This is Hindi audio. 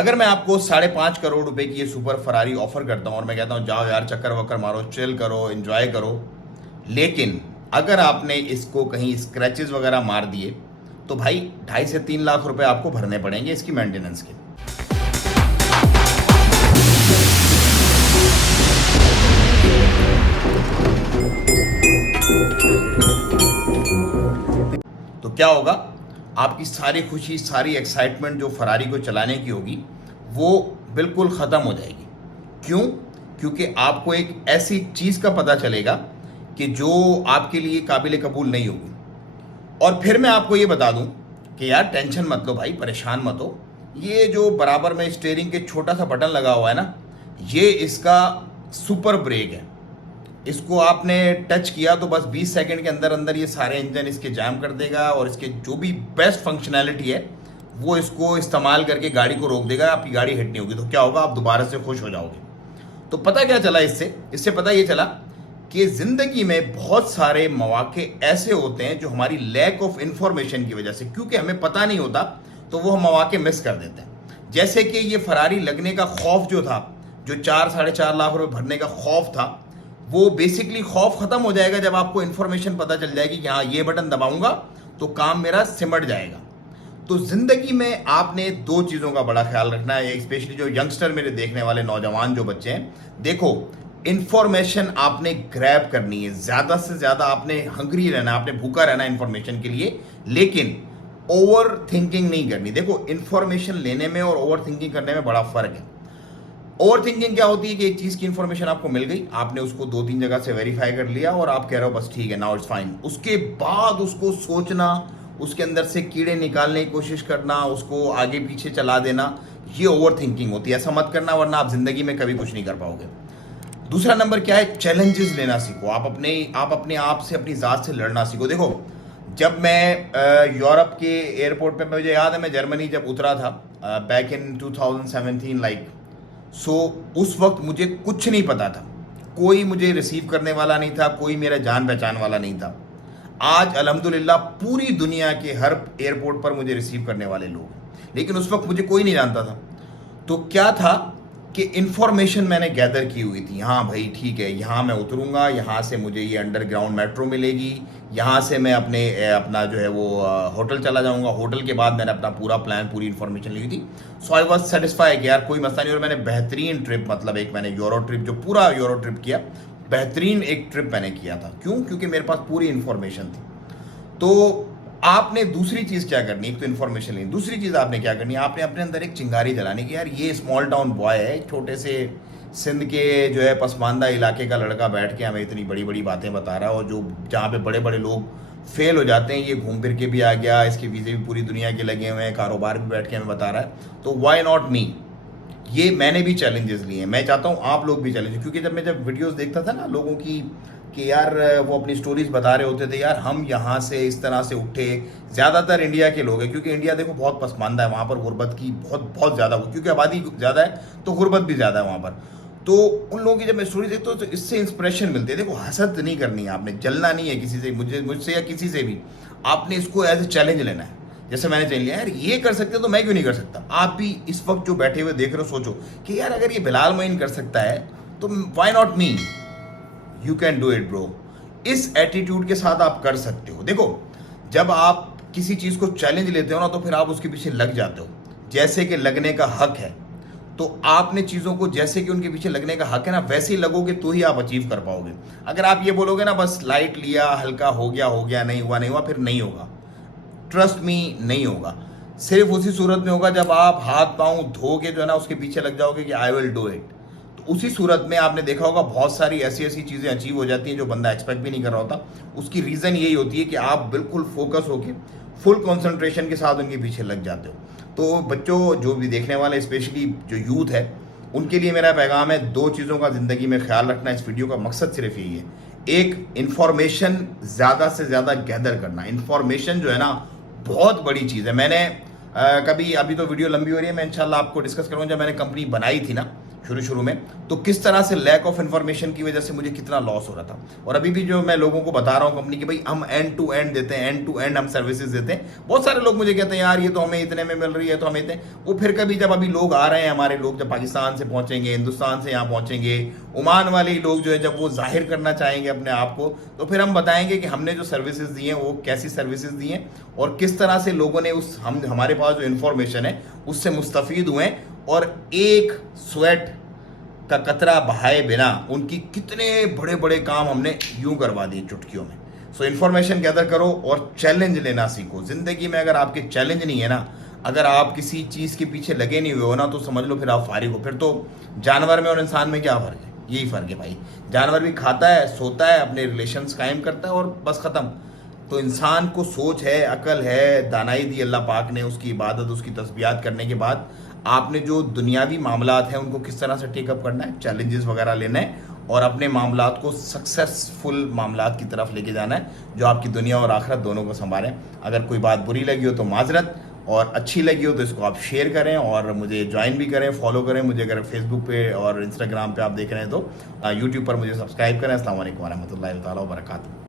अगर मैं आपको 5.5 करोड़ रुपए की ये सुपर फरारी ऑफर करता हूं और मैं कहता हूं जाओ यार चक्कर वक्कर मारो, चिल करो, एंजॉय करो, लेकिन अगर आपने इसको कहीं स्क्रैचेस वगैरह मार दिए तो भाई 2.5 से 3 लाख रुपए आपको भरने पड़ेंगे इसकी मेंटेनेंस के। तो क्या होगा, आपकी सारी खुशी, सारी एक्साइटमेंट जो फरारी को चलाने की होगी वो बिल्कुल ख़त्म हो जाएगी। क्यों? क्योंकि आपको एक ऐसी चीज़ का पता चलेगा कि जो आपके लिए काबिल कबूल नहीं होगी। और फिर मैं आपको ये बता दूं कि यार टेंशन मत लो भाई, परेशान मत हो। ये जो बराबर में स्टीयरिंग के छोटा सा बटन लगा हुआ है ना, ये इसका सुपर ब्रेक है। इसको आपने टच किया तो बस 20 सेकंड के अंदर अंदर ये सारे इंजन इसके जैम कर देगा और इसके जो भी बेस्ट फंक्शनैलिटी है वो इसको इस्तेमाल करके गाड़ी को रोक देगा, आपकी गाड़ी हिट नहीं होगी। तो क्या होगा, आप दोबारा से खुश हो जाओगे। तो पता क्या चला इससे पता ये चला कि ज़िंदगी में बहुत सारे मौके ऐसे होते हैं जो हमारी लैक ऑफ इंफॉर्मेशन की वजह से, क्योंकि हमें पता नहीं होता तो वो हम मौके मिस कर देते हैं। जैसे कि ये फरारी लगने का खौफ जो था, जो 4-4.5 लाख रुपए भरने का खौफ था, वो बेसिकली खौफ खत्म हो जाएगा जब आपको इंफॉर्मेशन पता चल जाएगी कि हाँ ये बटन दबाऊंगा तो काम मेरा सिमट जाएगा। तो जिंदगी में आपने 2 चीज़ों का बड़ा ख्याल रखना है, स्पेशली जो यंगस्टर मेरे देखने वाले नौजवान जो बच्चे हैं। देखो, इंफॉर्मेशन आपने ग्रैब करनी है, ज़्यादा से ज़्यादा आपने हंग्री रहना, आपने भूखा रहना इंफॉर्मेशन के लिए, लेकिन ओवर थिंकिंग नहीं करनी। देखो, इंफॉर्मेशन लेने में और ओवर थिंकिंग करने में बड़ा फ़र्क है। ओवर थिंकिंग क्या होती है कि एक चीज़ की इंफॉर्मेशन आपको मिल गई, आपने उसको 2-3 जगह से वेरीफाई कर लिया और आप कह रहे हो बस ठीक है, नाउ इट्स फाइन। उसके बाद उसको सोचना, उसके अंदर से कीड़े निकालने की कोशिश करना, उसको आगे पीछे चला देना, ये ओवर थिंकिंग होती है। ऐसा मत करना, वरना आप जिंदगी में कभी कुछ नहीं कर पाओगे। दूसरा नंबर क्या है, चैलेंजेस लेना सीखो। आप अपने आप से, अपनी ज़ात से लड़ना सीखो। देखो, जब मैं यूरोप के एयरपोर्ट पे, मुझे याद है मैं जर्मनी जब उतरा था बैक इन 2017 उस वक्त मुझे कुछ नहीं पता था, कोई मुझे रिसीव करने वाला नहीं था, कोई मेरा जान पहचान वाला नहीं था। आज अल्हम्दुलिल्लाह पूरी दुनिया के हर एयरपोर्ट पर मुझे रिसीव करने वाले लोग हैं, लेकिन उस वक्त मुझे कोई नहीं जानता था। तो क्या था कि इन्फॉर्मेशन मैंने गैदर की हुई थी, हाँ भाई ठीक है, यहाँ मैं उतरूँगा, यहाँ से मुझे ये अंडरग्राउंड मेट्रो मिलेगी, यहाँ से मैं अपना जो है वो होटल चला जाऊँगा, होटल के बाद मैंने अपना पूरा प्लान, पूरी इन्फॉर्मेशन ली थी। सो आई वॉज सेटिस्फाई कि यार कोई मसला नहीं। और मैंने बेहतरीन ट्रिप, मतलब एक मैंने यूरो ट्रिप, जो पूरा यूरो ट्रिप किया, बेहतरीन एक ट्रिप मैंने किया था। क्यों? क्योंकि मेरे पास पूरी इन्फॉर्मेशन थी। तो आपने दूसरी चीज़ क्या करनी, एक तो इन्फॉर्मेशन लेनी, दूसरी चीज़ आपने क्या करनी, आपने अपने अंदर एक चिंगारी जलानी कि यार ये स्मॉल टाउन बॉय है, छोटे से सिंध के जो है पसमानदा इलाके का लड़का बैठ के हमें इतनी बड़ी बड़ी बातें बता रहा है, और जो जहाँ पे बड़े बड़े लोग फेल हो जाते हैं, ये घूम फिर के भी आ गया, इसके वीज़े भी पूरी दुनिया के लगे हुए हैं, कारोबार भी बैठ के हमें बता रहा है। तो वाई नॉट मी? ये मैंने भी चैलेंजेस लिए हैं, मैं चाहता हूँ आप लोग भी चैलेंज, क्योंकि जब मैं वीडियोस देखता था ना लोगों की कि यार वो अपनी स्टोरीज बता रहे होते थे, यार हम यहाँ से इस तरह से उठे, ज़्यादातर इंडिया के लोग हैं, क्योंकि इंडिया देखो बहुत पसमानदा है, वहाँ पर गुर्बत की बहुत ज़्यादा, क्योंकि आबादी ज़्यादा है तो गुर्बत भी ज़्यादा है वहाँ पर। तो उन लोगों की जब मैं स्टोरी देखता हूँ तो इससे इंस्पिरेशन मिलती है। देखो, हसद नहीं करनी है आपने, जलना नहीं है किसी से, मुझसे या किसी से भी, आपने इसको एज ए चैलेंज लेना है। जैसे मैंने चल लिया, यार ये कर सकते हो तो मैं क्यों नहीं कर सकता। आप भी इस वक्त जो बैठे हुए देख रहे हो सोचो कि यार अगर ये बिलाल मोइन कर सकता है तो why not me? You can do it bro. इस एटीट्यूड के साथ आप कर सकते हो। देखो, जब आप किसी चीज़ को चैलेंज लेते हो ना, तो फिर आप उसके पीछे लग जाते हो, जैसे कि लगने का हक है। तो आपने चीज़ों को जैसे कि उनके पीछे लगने का हक है ना, वैसे ही लगोगे तो ही आप अचीव कर पाओगे। अगर आप ये बोलोगे ना बस लाइट लिया, हल्का हो गया, नहीं हुआ, फिर नहीं होगा। ट्रस्ट मी, नहीं होगा। सिर्फ उसी सूरत में होगा जब आप हाथ पांव धो के जो है ना उसके पीछे लग जाओगे कि आई विल डू इट। तो उसी सूरत में आपने देखा होगा बहुत सारी ऐसी चीज़ें अचीव हो जाती हैं जो बंदा एक्सपेक्ट भी नहीं कर रहा होता। उसकी रीज़न यही होती है कि आप बिल्कुल फोकस होके, फुल कंसंट्रेशन के साथ उनके पीछे लग जाते हो। तो बच्चों, जो भी देखने वाले, स्पेशली जो यूथ है, उनके लिए मेरा पैगाम है, 2 चीज़ों का ज़िंदगी में ख्याल रखना। इस वीडियो का मकसद सिर्फ यही है, एक, इन्फॉर्मेशन ज़्यादा से ज़्यादा गैदर करना। इन्फॉर्मेशन जो है ना बहुत बड़ी चीज़ है। मैंने कभी, अभी तो वीडियो लंबी हो रही है, मैं इंशाल्लाह आपको डिस्कस करूँगा, जब मैंने कंपनी बनाई थी ना, शुरू शुरू में, तो किस तरह से लैक ऑफ इन्फॉर्मेशन की वजह से मुझे कितना लॉस हो रहा था। और अभी भी जो मैं लोगों को बता रहा हूँ कंपनी की, भाई हम एंड टू एंड देते हैं, एंड टू एंड हम सर्विसेज देते हैं। बहुत सारे लोग मुझे कहते हैं यार ये तो हमें इतने में मिल रही है, तो हमें इतने, वो फिर कभी जब अभी लोग आ रहे हैं हमारे लोग, जब पाकिस्तान से पहुंचेंगे, हिंदुस्तान से यहाँ पहुंचेंगे, ओमान वाले लोग जो है जब वो जाहिर करना चाहेंगे अपने आप को, तो फिर हम बताएंगे कि हमने जो सर्विसेज दी हैं वो कैसी सर्विसेज दी हैं और किस तरह से लोगों ने उस हम हमारे पास जो इन्फॉर्मेशन है उससे मुस्तफ़ीद हुए हैं, और एक स्वेट का कतरा बहाए बिना उनकी कितने बड़े बड़े काम हमने यूं करवा दिए चुटकियों में। सो इन्फॉर्मेशन गैदर करो और चैलेंज लेना सीखो। ज़िंदगी में अगर आपके चैलेंज नहीं है ना, अगर आप किसी चीज़ के पीछे लगे नहीं हुए हो ना, तो समझ लो फिर आप फारिग हो। फिर तो जानवर में और इंसान में क्या फ़र्क है? यही फ़र्क है भाई। जानवर भी खाता है, सोता है, अपने रिलेशंस कायम करता है और बस ख़त्म। तो इंसान को सोच है, अकल है, दानाई दी अल्लाह पाक ने, उसकी इबादत, उसकी तस्बीहात करने के बाद आपने जो दुनियावी मामलात हैं उनको किस तरह से टेकअप करना है, चैलेंजेस वगैरह लेना है और अपने मामलात को सक्सेसफुल मामलात की तरफ लेके जाना है जो आपकी दुनिया और आखिरत दोनों को संभालें। अगर कोई बात बुरी लगी हो तो माजरत, और अच्छी लगी हो तो इसको आप शेयर करें और मुझे ज्वाइन भी करें, फॉलो करें मुझे। अगर फेसबुक पे और इंस्टाग्राम पे आप देख रहे हैं तो यूट्यूब पर मुझे सब्सक्राइब करें। अस्सलाम वालेकुम वरहमतुल्लाहि तआला वबरकातुहू।